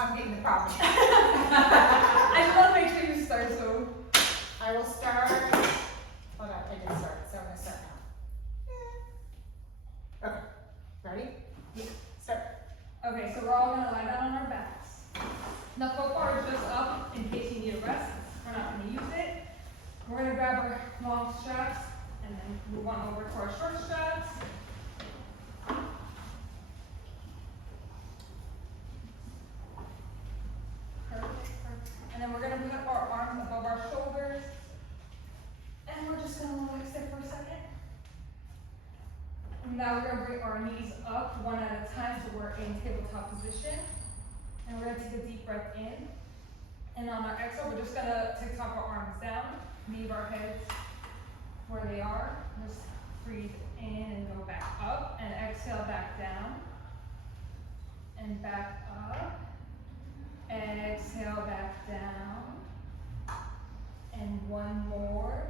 I'm getting the problem. I just want to make sure you start, so. I will start. Hold on, I didn't start, so I'm gonna start now. Okay, ready? Start. Okay, so we're all gonna lie down on our backs. The foot bar is just up in case you need a rest. We're not gonna use it. We're gonna grab our long straps and then move on over to our short straps. Perfect. And then we're gonna put our arms above our shoulders. And we're just gonna relax there for a second. And now we're gonna bring our knees up one at a time so we're in tabletop position. And we're gonna take a deep breath in. And on our exhale, we're just gonna TikTok our arms down, leave our heads where they are. Just breathe in and go back up, and exhale back down. And back up. Exhale back down. And one more.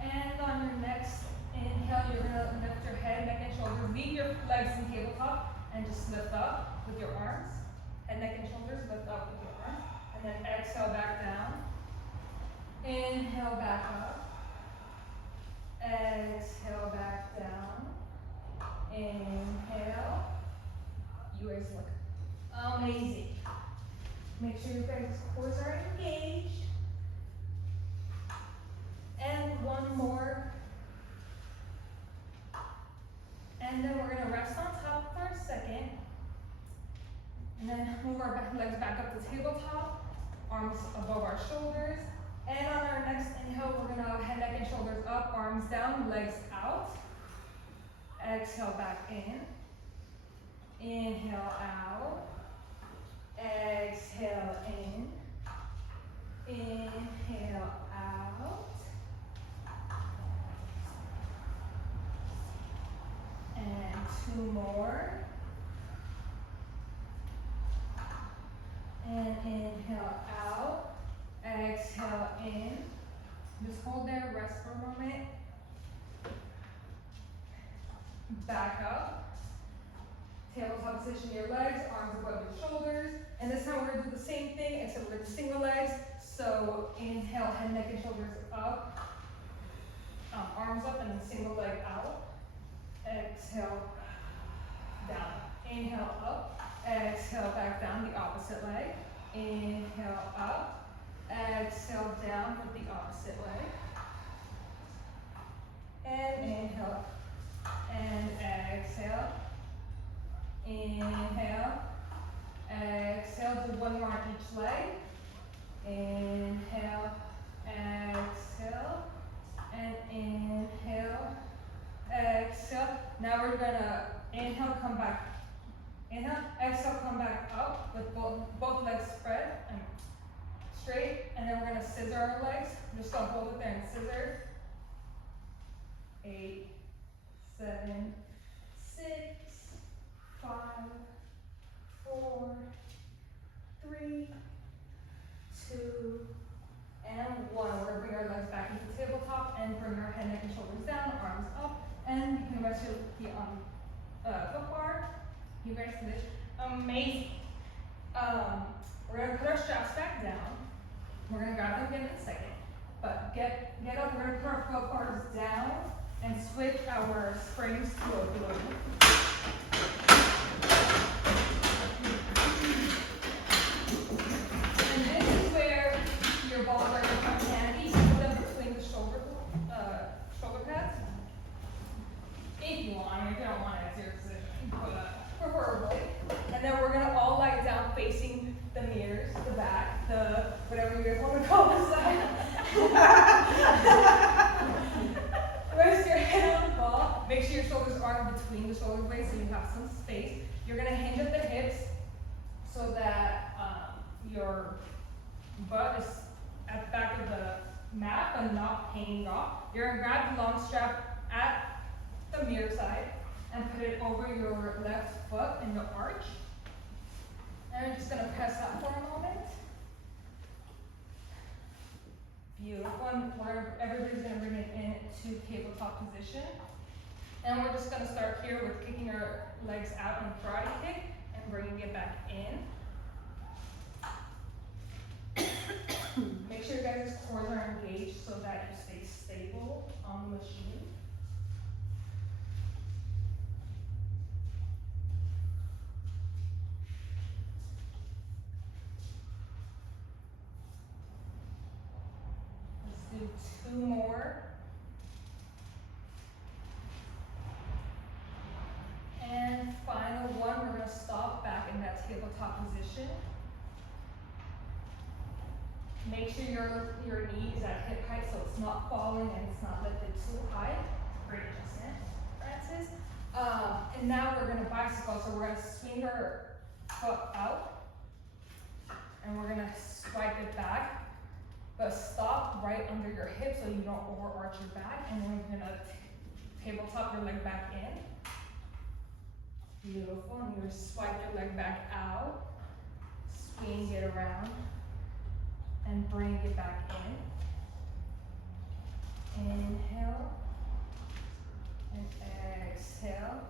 And on your next inhale, you're gonna lift your head, neck, and shoulders. Leave your legs in tabletop and just lift up with your arms. Head, neck, and shoulders, lift up with your arms. And then exhale back down. Inhale back up. Exhale back down. Inhale. You guys look amazing. Make sure your guys' cores are engaged. And one more. And then we're gonna rest on top for a second. And then move our legs back up to tabletop, arms above our shoulders. And on our next inhale, we're gonna head, neck, and shoulders up, arms down, legs out. Exhale back in. Inhale out. Exhale in. Inhale out. And two more. And inhale out. Exhale in. Just hold there, rest for a moment. Back up. Tabletop position your legs, arms above your shoulders. And this time we're going to do the same thing, except we're going to single legs. So inhale, head, neck, and shoulders up. Arms up, and then single leg out. Exhale, down. Inhale up. Exhale back down, the opposite leg. Inhale up. Exhale down with the opposite leg. And inhale. And exhale. Inhale. Exhale. Do one more on each leg. Inhale. Exhale. And inhale. Exhale. Now we're gonna inhale, come back. Inhale, exhale, come back up with both legs spread and straight. And then we're gonna scissor our legs. I'm just gonna hold it there and scissor. 8, 7, 6, 5, 4, 3, 2, and 1. We're gonna bring our legs back into the tabletop and bring our head, neck, and shoulders down, arms up, and you can rest your feet on foot bar. You guys did amazing. We're gonna put our straps back down. We're gonna grab them again in a second. But get up, we're gonna put our foot bars down and switch our springs to a glue. And this is where your balls are gonna come handy. Put them between the shoulder pads. If you want, if you don't want it, it's your decision. But preferably. And then we're gonna all lie down facing the mirrors, the back, the whatever you guys want to call this side. Rest your head on the ball. Make sure your shoulders are between the shoulder blades so you have some space. You're gonna hinge at the hips so that your butt is at the back of the mat but not hanging off. You're gonna grab the long strap at the mirror side and put it over your left foot in the arch. And I'm just gonna press that for a moment. Beautiful. And everybody's gonna bring it into tabletop position. And we're just gonna start here with kicking our legs out in karate kick and bringing it back in. Make sure you guys' cores are engaged so that you stay stable on the machine. Let's do 2 more. And final one, we're gonna stop back in that tabletop position. Make sure your knee is at hip height so it's not falling and it's not lifted too high. Great adjustment, Francis. And now we're gonna bicycle, so we're gonna swing our foot out and we're gonna swipe it back, but stop right under your hip so you don't overarch your back, and then we're gonna tabletop your leg back in. Beautiful, and you swipe your leg back out, swing it around, and bring it back in. Inhale, and exhale.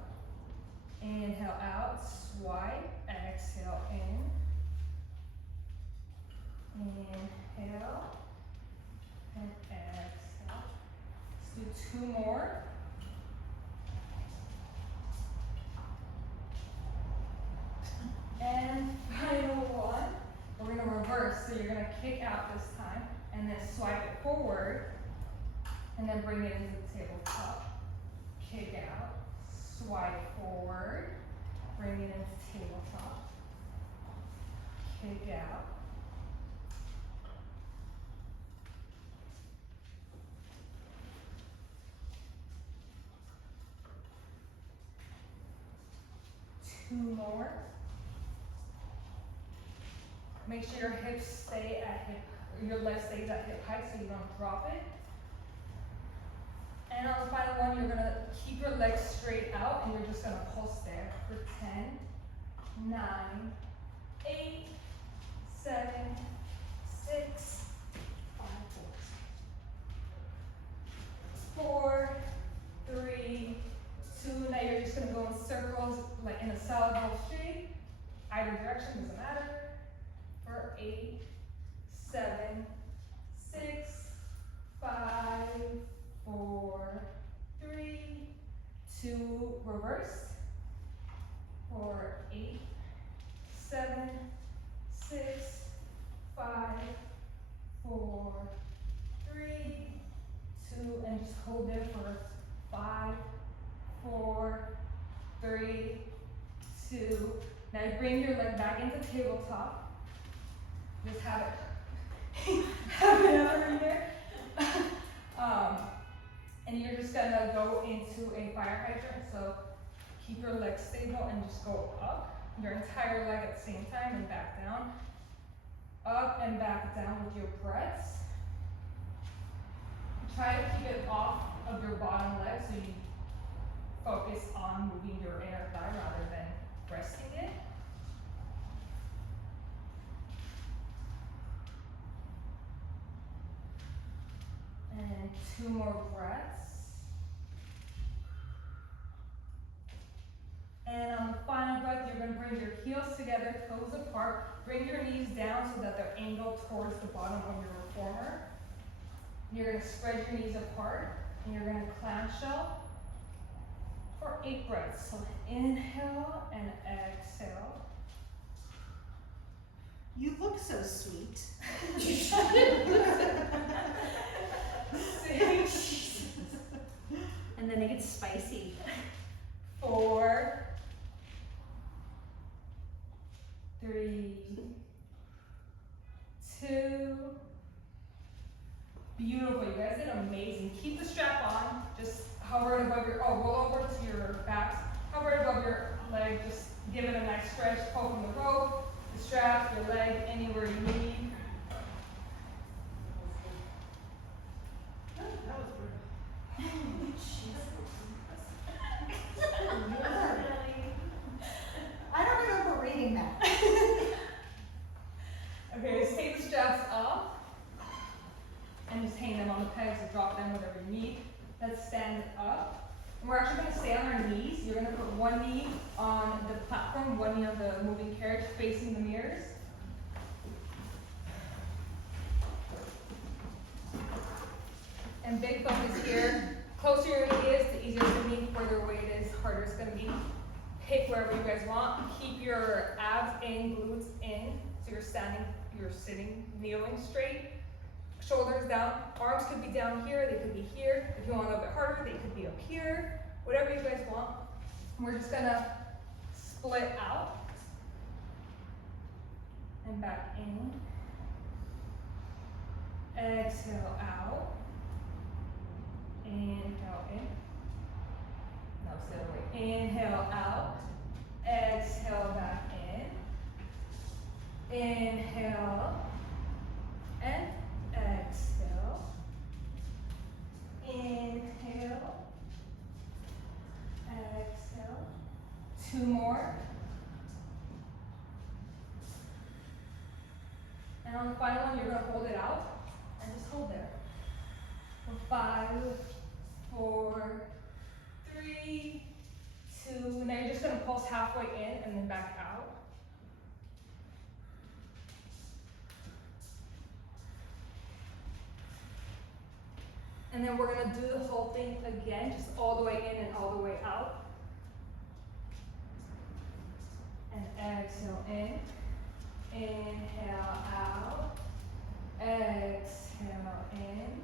Inhale out, swipe, exhale in. Inhale, and exhale. Let's do 2 more. And final one, we're gonna reverse. So you're gonna kick out this time, and then swipe it forward, and then bring it into the tabletop. Kick out, swipe forward, bring it into tabletop. Kick out. Two more. Make sure your hips stay at hip, your leg stays at hip height so you don't drop it. And on the final one, you're gonna keep your legs straight out and you're just gonna pulse there for 10, 9, 8, 7, 6, 5, 4, 3, 2. Now you're just gonna go in circles, like in a solid bowl shape. Either direction, doesn't matter. For 8, 7, 6, 5, 4, 3, 2, reverse. For 8, 7, 6, 5, 4, 3, 2, and just hold there for 5, 4, 3, 2. Now you bring your leg back into tabletop. Just have it, have it over here. And you're just gonna go into a fire hydrant. So keep your legs stable and just go up your entire leg at the same time and back down. Up and back down with your breaths. Try to keep it off of your bottom leg so you focus on moving your inner thigh rather than resting it. And 2 more breaths. And on the final breath, you're going to bring your heels together, toes apart. Bring your knees down so that they're angled towards the bottom of your reformer. You're going to spread your knees apart, and you're going to clamshell for 8 breaths. So inhale and exhale. You look so sweet. 6. And then it gets spicy. 4, 3, 2. Beautiful, you guys did amazing. Keep the strap on, just hover it above your, roll over to your backs, hover it above your leg, just give it a nice stretch, pull from the rope, the strap, your leg, anywhere you need. That was brutal. I don't remember reading that. Okay, just take the straps off and just hang them on the pegs or drop them, whatever you need. Let's stand up. And we're actually going to stay on our knees. You're going to put one knee on the platform platform, one knee on the moving carriage facing the mirrors. And big focus here. Closer your knee is, the easier it's going to be. Further away it is, harder it's going to be. Pick wherever you guys want. Keep your abs in, glutes in. So you're standing, you're sitting, kneeling straight. Shoulders down. Arms could be down here, they could be here. If you want a little bit harder, they could be up here. Whatever you guys want. We're just going to split out. And back in. Exhale out. Inhale in. No, stay away. Inhale out. Exhale back in. Inhale. And exhale. Inhale. Exhale. 2 more. And on the final one, you're going to hold it out and just hold there. For 5, 4, 3, 2. Now you're just going to pulse halfway in and then back out. And then we're going to do the whole thing again, just all the way in and all the way out. And exhale in. Inhale out. Exhale in.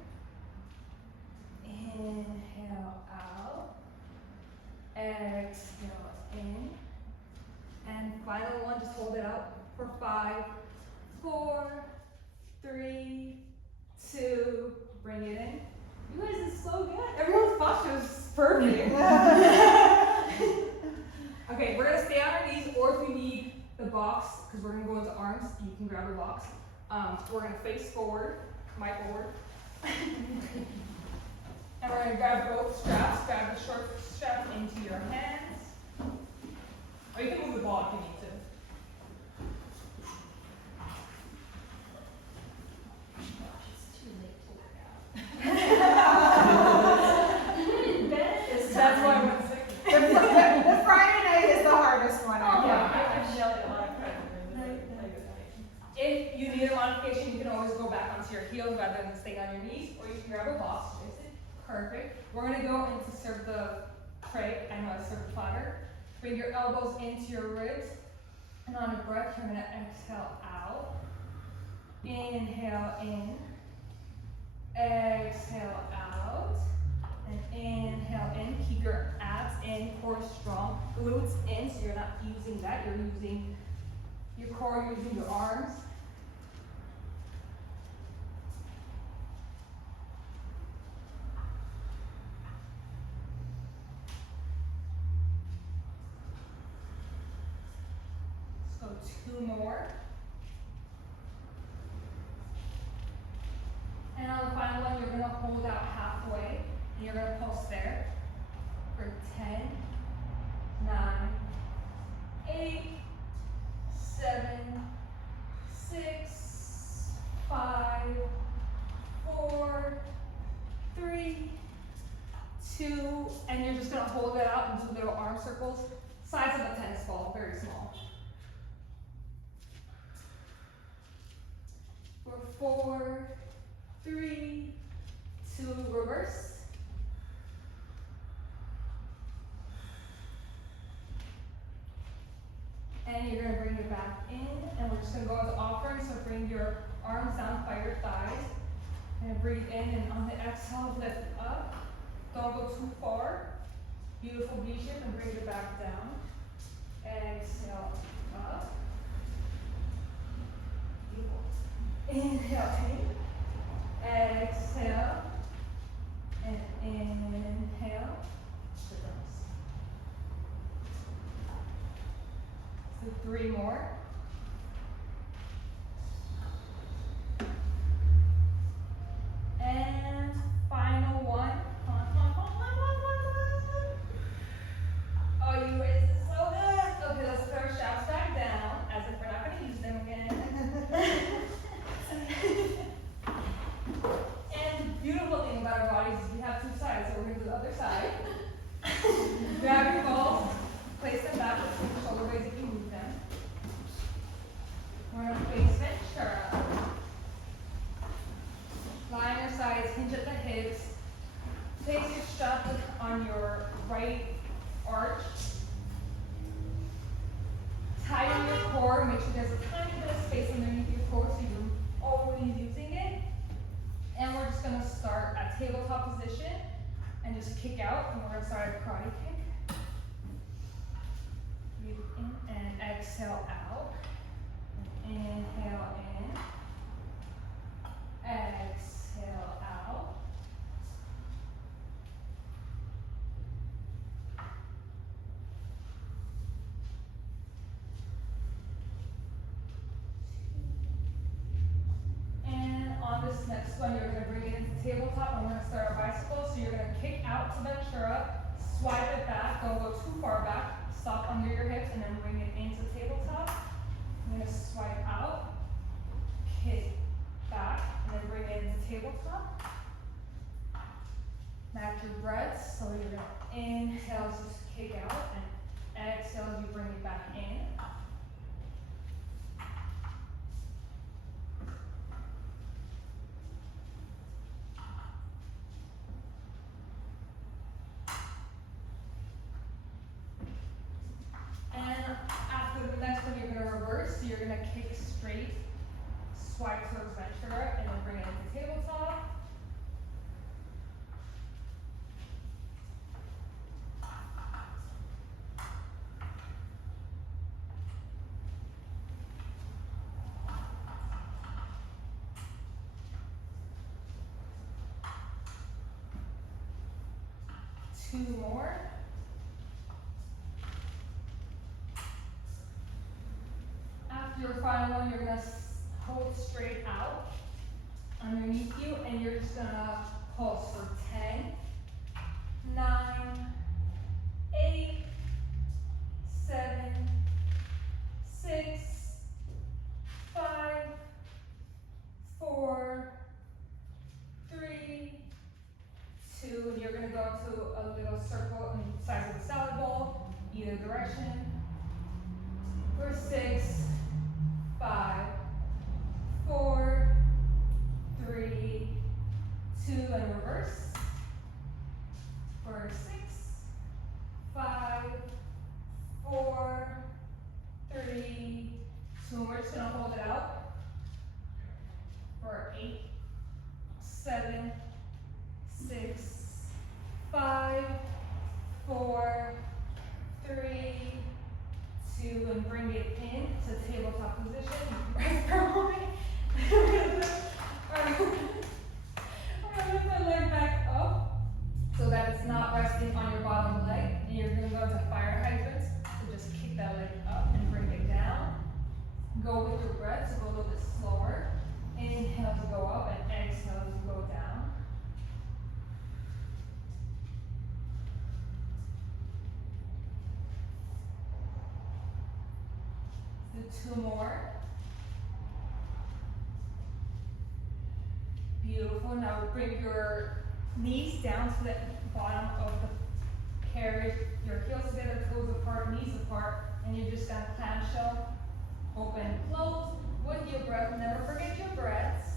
Inhale out. Exhale in. And final one, just hold it out for 5, 4, 3, 2, bring it in. You guys are so good. Everyone's posture is perfect. Okay, we're gonna stay on our knees, or if you need the box, because we're gonna go into arms, you can grab the box. We're gonna face forward, my forward. And we're gonna grab both straps, grab the short straps into your hands. Or you can move the ball if you need to. It's too late to work out. That's why I went second. The Friday night is the hardest one. I think. If you need a modification, you can always go back onto your heels rather than staying on your knees, or you can grab a box. Perfect. We're going to go into serve the tray and serve the platter. Bring your elbows into your ribs. And on a breath, you're going to exhale out. Inhale in. Exhale out. And inhale in. Keep your abs in, core strong. Glutes in, so you're not using that. You're using your core, you're using your arms. So 2 more. And on the final one, you're going to hold out halfway, and you're going to pulse there for 10, 9, 8, 7, 6, 5, 4, 3, 2, and you're just going to hold it out into little arm circles, size of a tennis ball, very small. For 4, 3, 2, reverse. And you're going to bring it back in, and we're just going to go into offering. So bring your arms down by your thighs, and breathe in, and on the exhale, lift up. Don't go too far. Beautiful V-shape, and bring it back down. Exhale up. Inhale in. Exhale. And inhale. So 3 more. And final one. Come on, come on, come on, come on, come on, come on. Oh, you guys are so good. Okay, let's put our straps back down, as if we're not going to use them again. And beautiful thing about our bodies is we have 2 sides, so we're going to do the other side. Grab your balls, place them back, shoulder blades if you need. floor, make sure there's a tiny bit of space underneath your floor so you're always using it. And we're just gonna start at tabletop position and just kick out, and we're gonna start a karate kick. Breathe in and exhale out. Inhale in. Exhale out. And on this next one, you're going to bring it into tabletop, and we're going to start our bicycle. So you're going to kick out to Ventura, swipe it back, don't go too far back, stop under your hips, and then bring it into tabletop. I'm going to swipe out, kick back, and then bring it into tabletop. Match your breaths, so you're going to inhale, just kick out, and exhale as you bring it back in. And after the next one, you're going to reverse, so you're going to kick straight, swipe towards Ventura, and then bring it into tabletop. Two more. After your final one, you're gonna hold straight out underneath you, and you're just gonna pulse for 10, 9, 8, 7, 6, 5, 4, 3, 2, and you're gonna go to a little circle in the size of a salad bowl, either direction. For 6, 5, 4, 3, 2, and reverse. For 6, 5, 4, 3, 2, and we're just gonna hold it out. For 8, 7, 6, 5, 4, 3, 2, and bring it in to tabletop position. Rest for a moment. We're gonna lift the leg back up so that it's not resting on your bottom leg. And you're gonna go to fire hydrants. So just kick that leg up and bring it down. Go with your breath, so go a little bit slower. Inhale to go up and exhale to go down. Do 2 more. Beautiful. Now bring your knees down to the bottom of the carriage. Your heels together, toes apart, knees apart, and you're just gonna clamshell, open, close with your breath. Never forget your breaths.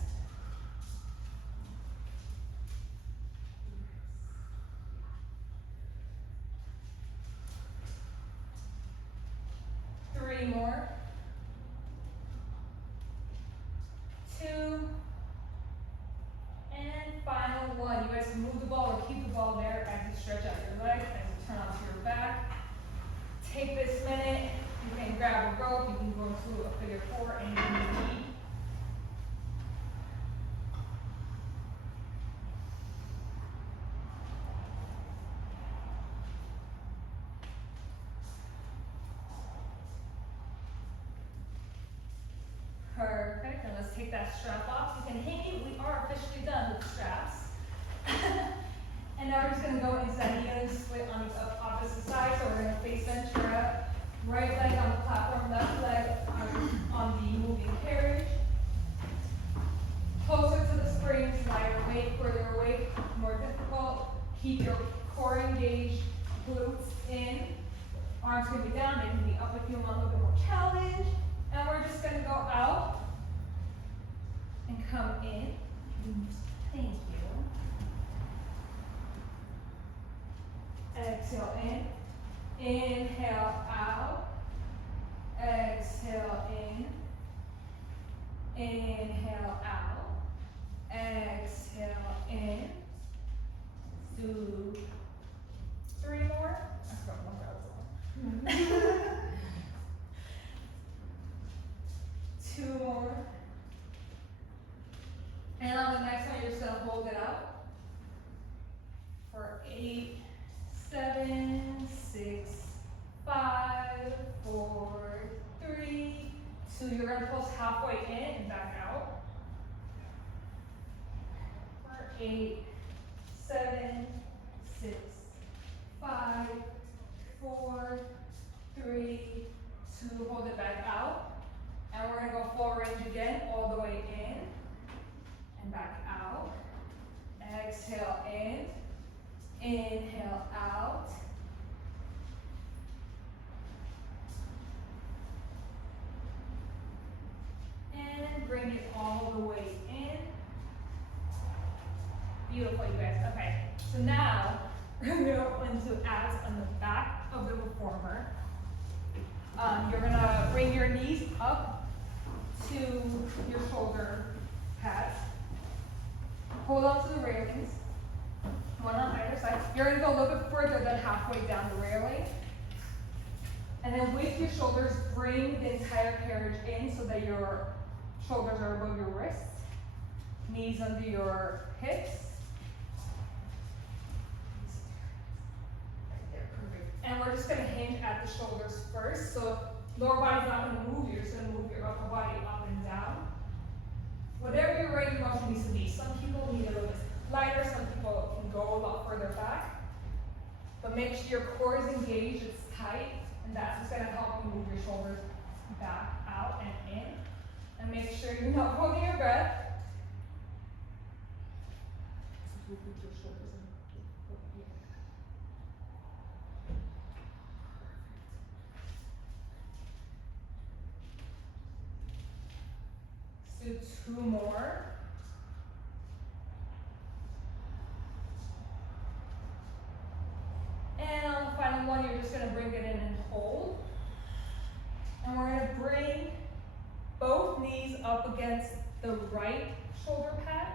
Three more. 2, and final one. You guys can move the ball or keep the ball there as you stretch out your legs, as you turn onto your back. Take this minute. You can grab a rope, you can go into a figure 4, and you can lead. Perfect, and let's take that strap off. You can hang it. We are officially done with straps. And now we're just gonna go into that kneeling split on the opposite side. So we're gonna face Ventura, right leg on the platform, left leg on the moving carriage. Closer to the springs, lighter weight, further away, more difficult. Keep your core engaged, glutes in. Arms can be down, they can be up if you want a little bit more challenge. And we're just gonna go out and come in. Thank you. Exhale in. Inhale out. Exhale Inhale out. Exhale in. Do 3 more. I forgot one more. 2 more. And on the next one, you're just gonna hold it out for 8, 7, 6, 5, 4, 3, 2. You're gonna pulse halfway in and back out. For 8, 7, 6, 5, 4, 3, 2. Hold it back out. And we're gonna go full range again, all the way in and back out. Exhale in. Inhale out. And bring it all the way in. Beautiful, you guys. Okay, so now we're gonna go into abs on the back of the reformer. You're gonna bring your knees up to your shoulder pads. Hold on to the railings. One on either side. You're gonna go a little bit further than halfway down the railing. And then with your shoulders, bring the entire carriage in so that your shoulders are above your wrists. Knees under your hips. Right there, perfect. And we're just gonna hinge at the shoulders first. So lower body's not gonna move, you're just gonna move your upper body up and down. Whatever your range of motion needs to be. Some people need a little bit lighter, some people can go a lot further back. But make sure your core is engaged, it's tight, and that's what's gonna help you move your shoulders back, out, and in. And make sure you're not holding your breath. Do 2 more. And on the final one, you're just gonna bring it in and hold. And we're gonna bring both knees up against the right shoulder pad.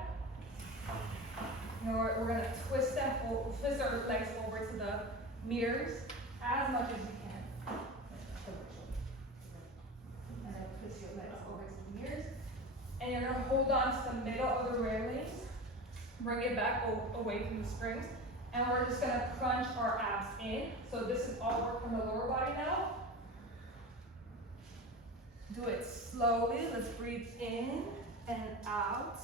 And we're gonna twist our legs over to the mirrors as much as you can. And then twist your legs over to the mirrors. And you're gonna hold on to the middle of the railings, bring it back away from the springs, and we're just gonna crunch our abs in. So this is all work from the lower body now. Do it slowly. Let's breathe in and out.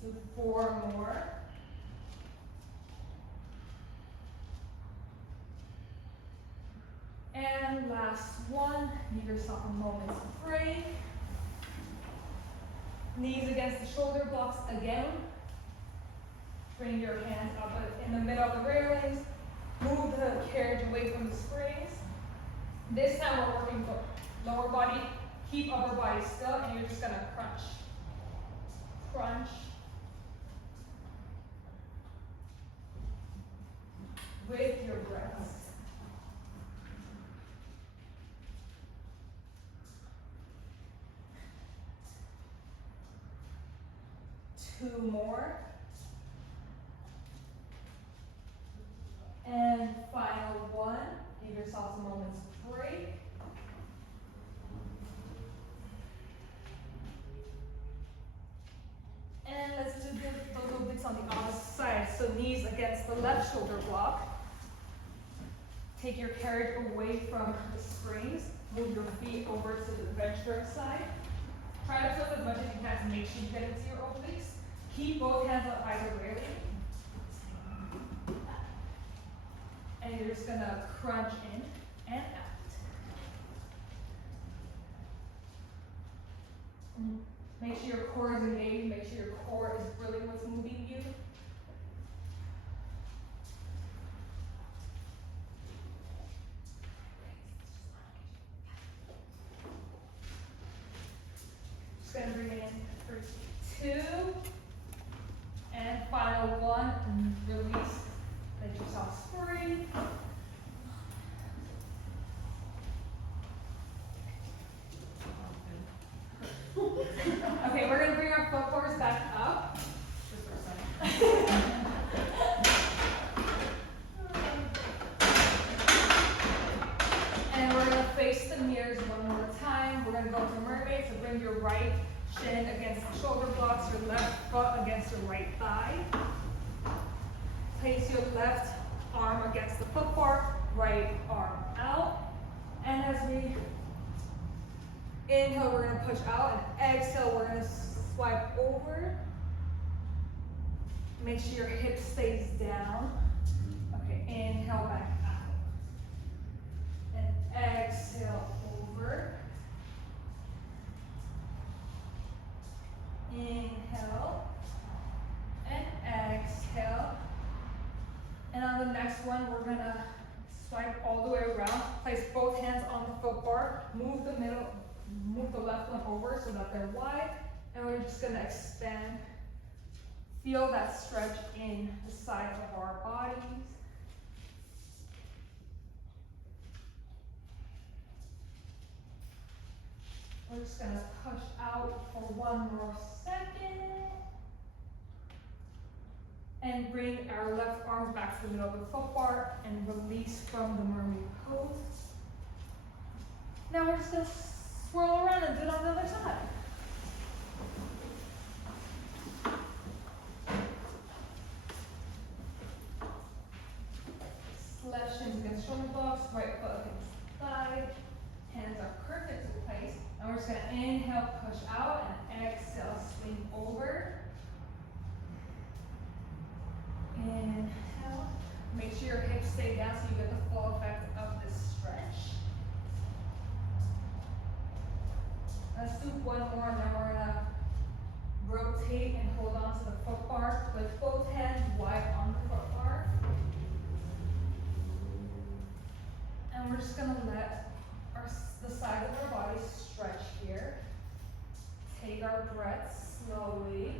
Do 4 more. And last one, give yourself a moment's break. Knees against the shoulder blocks again. Bring your hands up in the middle of the railings. Move the carriage away from the springs. This time we're working for lower body. Keep upper body still, and you're just gonna crunch. Crunch. With your breaths. Two more. And final one. Give yourself a moment's break. And let's do the little bits on the opposite side. So knees against the left shoulder block. Take your carriage away from the springs. Move your feet over to the bench strength side. Try to flip as much as you can to make sure you get into your obliques. Keep both hands on either railing. And you're just gonna crunch in and out. Make sure your core is engaged. Make sure your core is really what's moving you. Just gonna bring it in for 2. And final one, and release. Let yourself free. your right shin against the shoulder blocks, your left foot against your right thigh. Place your left arm against the foot bar, right arm out. And as we inhale, we're gonna push out, and exhale, we're gonna swipe over. Make sure your hip stays down. Okay, inhale back out. And exhale over. Inhale. And exhale. And on the next one, we're gonna swipe all the way around. Place both hands on the foot bar. Move the left one over so that they're wide. And we're just gonna expand. Feel that stretch in the side of our bodies. We're just gonna push out for one more second. And bring our left arms back to the middle of the foot bar and release from the mermaid pose. Now we're just gonna swirl around and do it on the other side. Left shin against shoulder blocks, right foot against thigh. Hands are perfect in place. And we're just gonna inhale, push out, and exhale, swing over. Inhale. Make sure your hips stay down so you get the full effect of this stretch. Let's do one more, and then we're gonna rotate and hold on to the foot bar with both hands wide on the foot bar. And we're just gonna let the side of our body stretch here. Take our breaths slowly.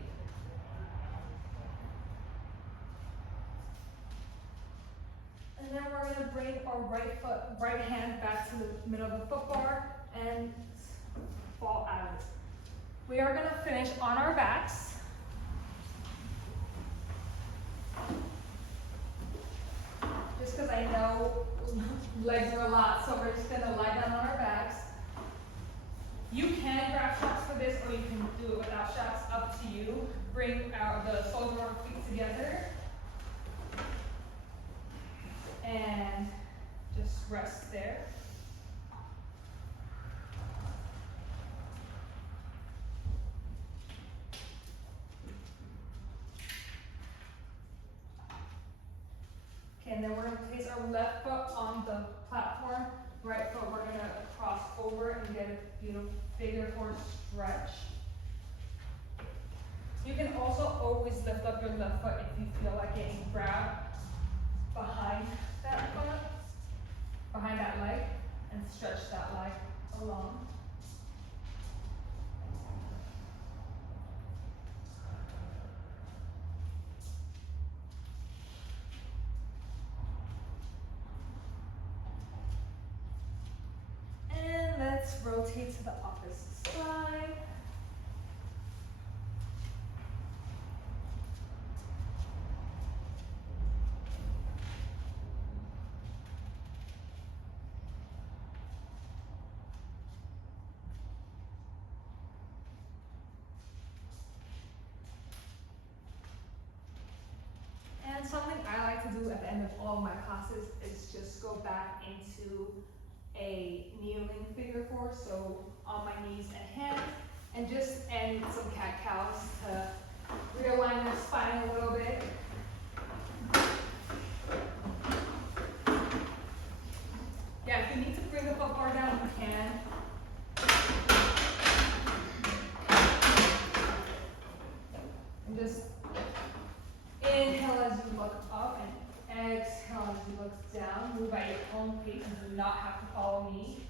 And then we're gonna bring our right hand back to the middle of the foot bar and fall out of it. We are gonna finish on our backs. Just because I know legs are a lot, so we're just gonna lie down on our backs. You can grab straps for this, or you can do it without straps, up to you. Bring the soles of our feet together. And just rest there. Okay, and then we're gonna place our left foot on the platform. Right foot, we're gonna cross over and get a beautiful figure four stretch. You can also always lift up your left foot if you feel like it and grab behind that foot, behind that leg, and stretch that leg along. And let's rotate to the opposite side. And something I like to do at the end of all of my classes is just go back into a kneeling figure four, so on my knees and hands, and just end some cat-cows to realign your spine a little bit. Yeah, if you need to bring the foot bar down, you can. And just inhale as you look up and exhale as you look down. Move at your own pace and do not have to follow me.